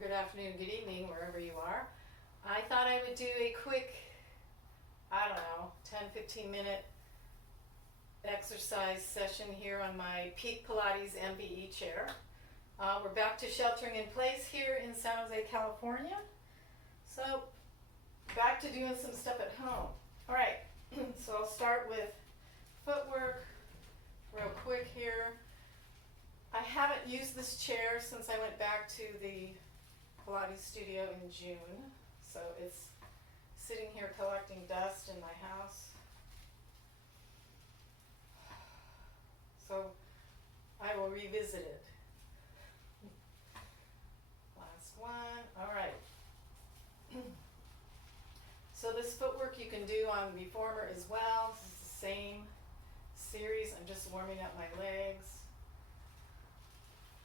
good afternoon, good evening, wherever you are. I thought I would do a quick, I don't know, 10-15 minute exercise session here on my Peak Pilates MVe chair. We're back to sheltering in place here in San Jose, California. So, back to doing some stuff at home. Alright, so I'll start with footwork real quick here. I haven't used this chair since I went back to the Pilates studio in June, so it's sitting here collecting dust in my house. So I will revisit it. Last one. All right. So this footwork you can do on the reformer as well. This is the same series. I'm just warming up my legs.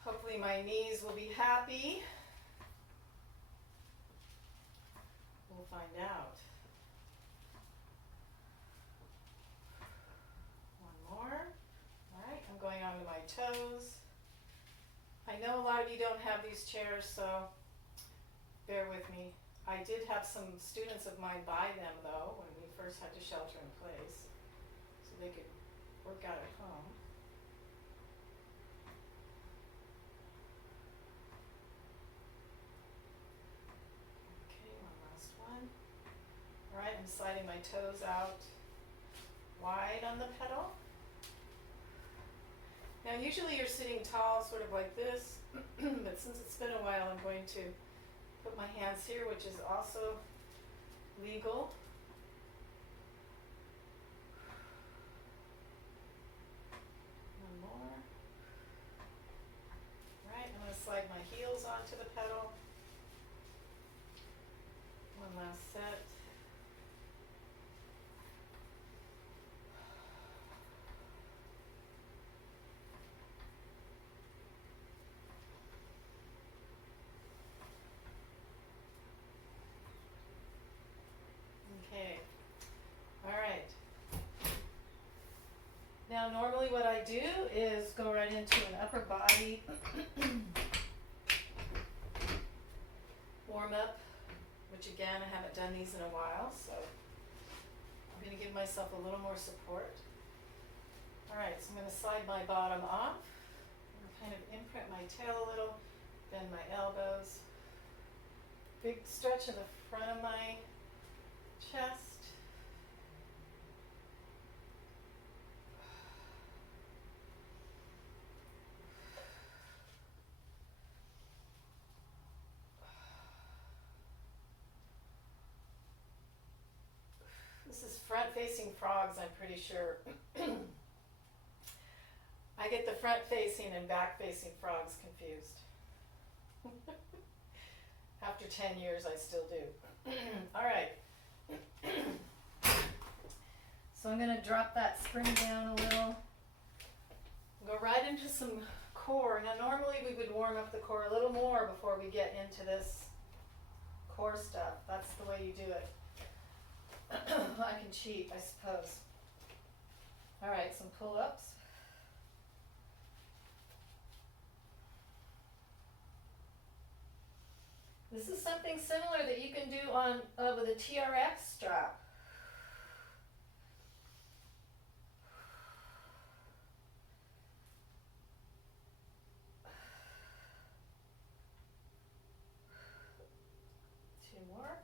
Hopefully my knees will be happy. We'll find out. One more. All right, I'm going onto my toes. I know a lot of you don't have these chairs, so bear with me. I did have some students of mine buy them, though, when we first had to shelter in place, so they could work out at home. Okay, one last one. All right, I'm sliding my toes out wide on the pedal. Now usually you're sitting tall, sort of like this, but since it's been a while, I'm going to put my hands here, which is also legal. One more. All right, I'm going to slide my heels onto the pedal. One last set. Okay, all right. Now normally what I do is go right into an upper body warm up, which again, I haven't done these in a while, so I'm going to give myself a little more support. All right, so I'm going to slide my bottom off and kind of imprint my tail a little, bend my elbows. Big stretch in the front of my chest. This is front-facing frogs, I'm pretty sure. I get the front-facing and back-facing frogs confused. After 10 years, I still do. All right. So I'm going to drop that spring down a little. Go right into some core. Now normally we would warm up the core a little more before we get into this core stuff. That's the way you do it. I can cheat, I suppose. All right, some pull-ups. This is something similar that you can do on with a TRX strap. Two more.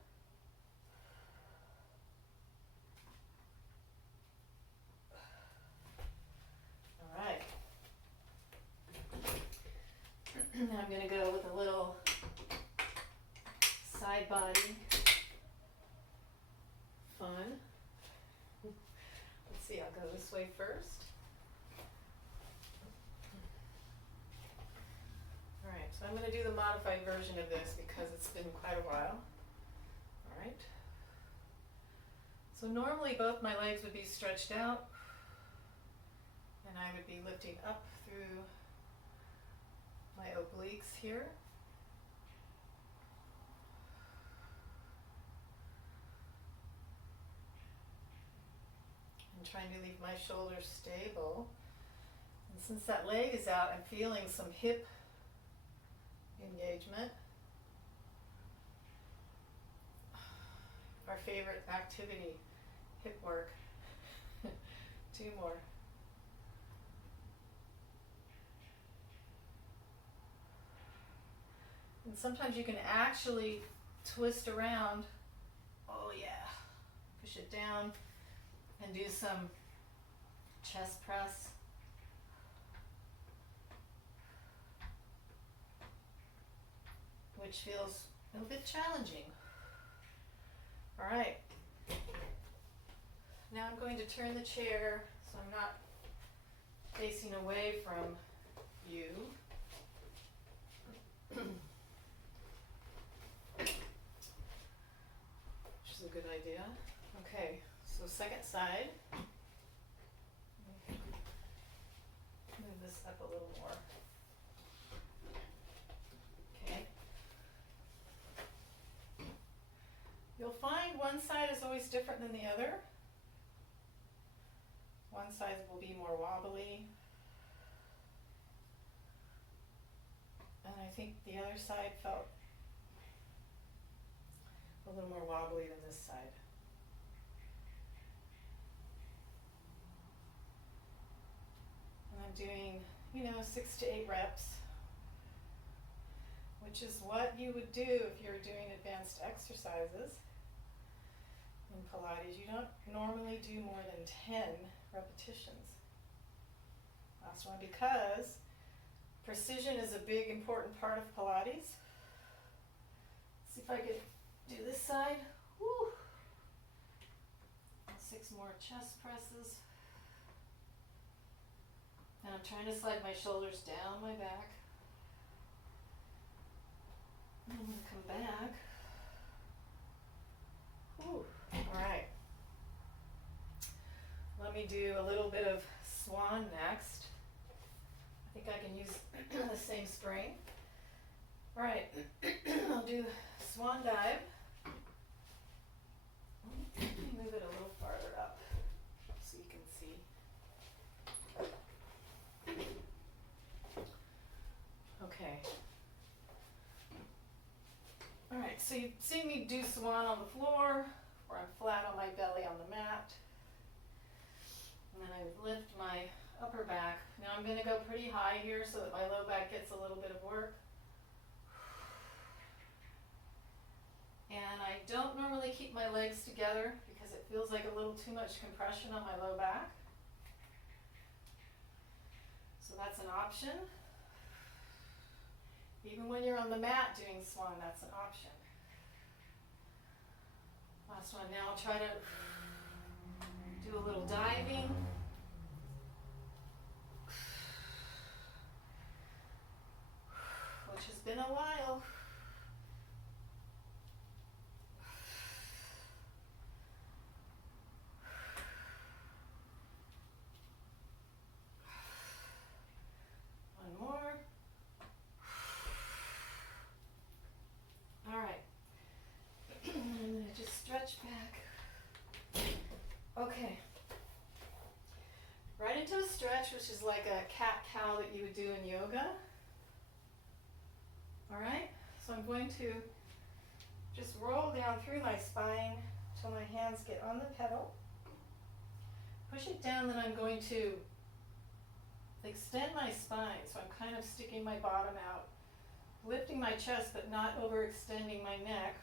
All right. Now I'm going to go with a little side body fun. Let's see, I'll go this way first. Alright, so I'm going to do the modified version of this because it's been quite a while. Alright. So normally both my legs would be stretched out and I would be lifting up through my obliques here. Trying to leave my shoulders stable. And since that leg is out, I'm feeling some hip engagement. our favorite activity, hip work. 2 more. And sometimes you can actually twist around. Oh yeah. Push it down and do some chest press. Which feels a little bit challenging. All right. Now I'm going to turn the chair so I'm not facing away from you. Which is a good idea. Okay, so second side. Move this up a little more. Okay. You'll find one side is always different than the other. One side will be more wobbly. And I think the other side felt a little more wobbly than this side. And I'm doing, 6 to 8 reps, which is what you would do if you're doing advanced exercises in Pilates. You don't normally do more than 10 repetitions. Last one, because precision is a big important part of Pilates. Let's see if I could do this side. Woo. 6 more chest presses. And I'm trying to slide my shoulders down my back. And I'm going to come back. Woo. All right. Let me do a little bit of Swan next. I think I can use the same spring. All right. I'll do Swan dive. Let me move it a little farther up so you can see. Okay. All right, so you've seen me do Swan on the floor, or I'm flat on my belly on the mat. And then I lift my upper back. Now I'm going to go pretty high here so that my low back gets a little bit of work. And I don't normally keep my legs together because it feels like a little too much compression on my low back. So that's an option. Even when you're on the mat doing Swan, that's an option. Last one. Now I'll try to do a little diving. Which has been a while. One more. All right. I'm going to just stretch back. Okay. Right into a stretch, which is like a cat-cow that you would do in yoga. All right, so I'm going to just roll down through my spine till my hands get on the pedal. Push it down, then I'm going to extend my spine, so I'm kind of sticking my bottom out, lifting my chest but not overextending my neck.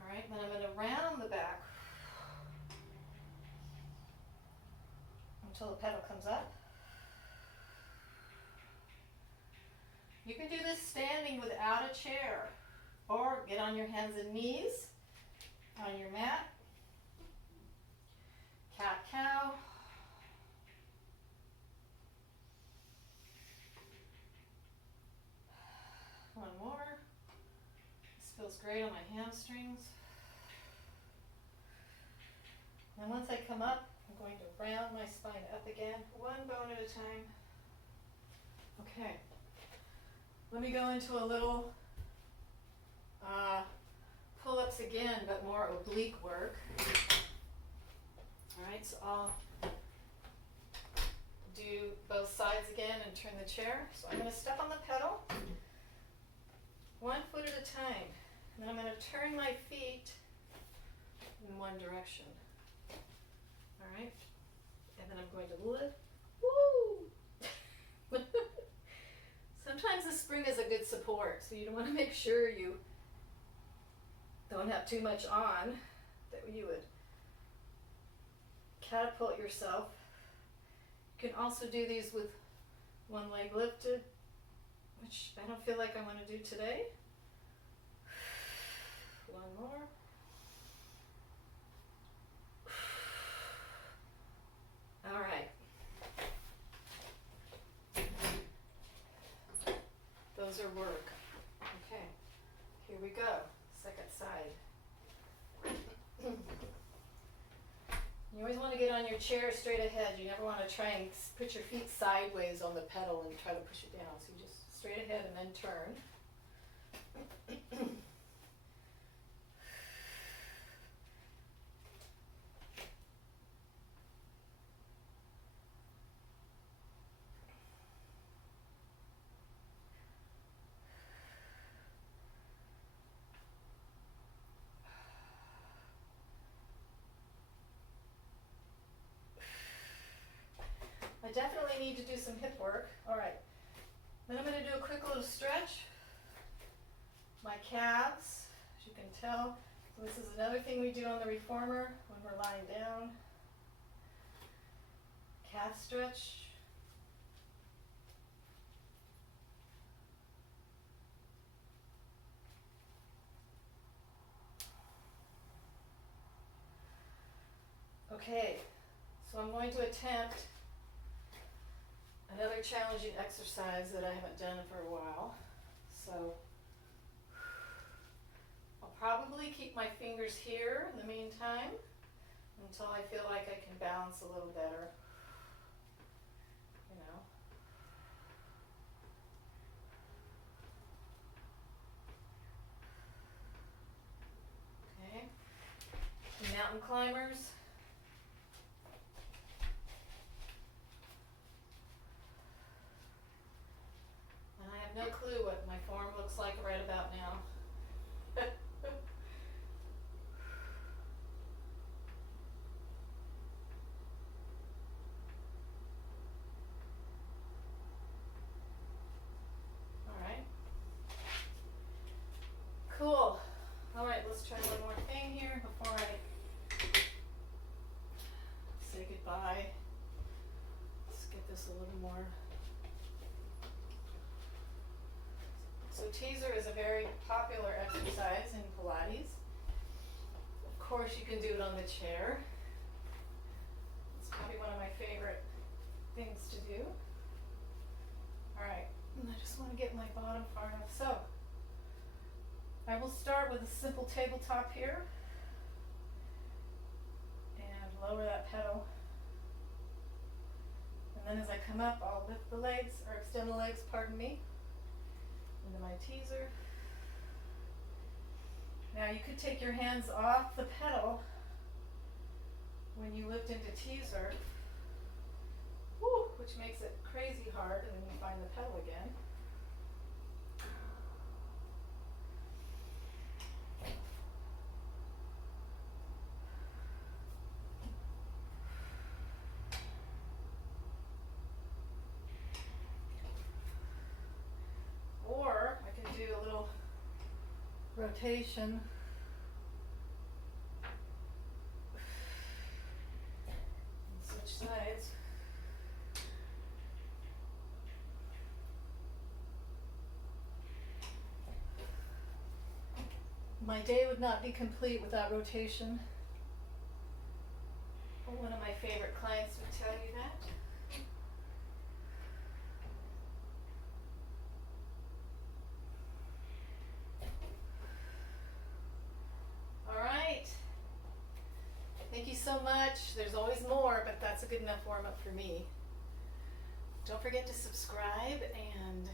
All right, then I'm going to round the back until the pedal comes up. You can do this standing without a chair, or get on your hands and knees on your mat. Cat-cow. One more. This feels great on my hamstrings. And once I come up, I'm going to round my spine up again, one bone at a time. Okay. Let me go into a little pull-ups again, but more oblique work. All right, so I'll do both sides again and turn the chair. So I'm going to step on the pedal, 1 foot at a time. And then I'm going to turn my feet in one direction. All right? And then I'm going to lift. Woo! Sometimes the spring is a good support, so you want to make sure you don't have too much on, that you would catapult yourself. You can also do these with one leg lifted, which I don't feel like I want to do today. One more. All right. Those are work. Okay, here we go. Second side. You always want to get on your chair straight ahead. You never want to try and put your feet sideways on the pedal and try to push it down. So you just straight ahead and then turn. I definitely need to do some hip work. All right, then I'm going to do a quick little stretch. My calves, as you can tell. So this is another thing we do on the reformer when we're lying down. Calf stretch. Okay, so I'm going to attempt another challenging exercise that I haven't done for a while. So I'll probably keep my fingers here in the meantime until I feel like I can balance a little better. You know. Okay. Mountain climbers. No clue what my form looks like right about now. All right. Cool. All right, let's try one more thing here before I say goodbye. Let's get this a little more. So teaser is a very popular exercise in Pilates. Of course, you can do it on the chair. It's probably one of my favorite things to do. All right, and I just want to get my bottom far enough. So I will start with a simple tabletop here and lower that pedal. And then as I come up, I'll lift the legs, or extend the legs, pardon me, into my teaser. Now you could take your hands off the pedal when you lift into teaser, which makes it crazy hard, and then you find the pedal again. Or I can do a little rotation. And switch sides. My day would not be complete without rotation. One of my favorite clients would tell you that. All right. Thank you so much. There's always more, but that's a good enough warm-up for me. Don't forget to subscribe and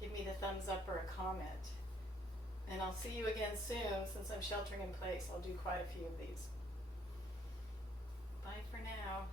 give me the thumbs up or a comment. And I'll see you again soon. Since I'm sheltering in place, I'll do quite a few of these. Bye for now.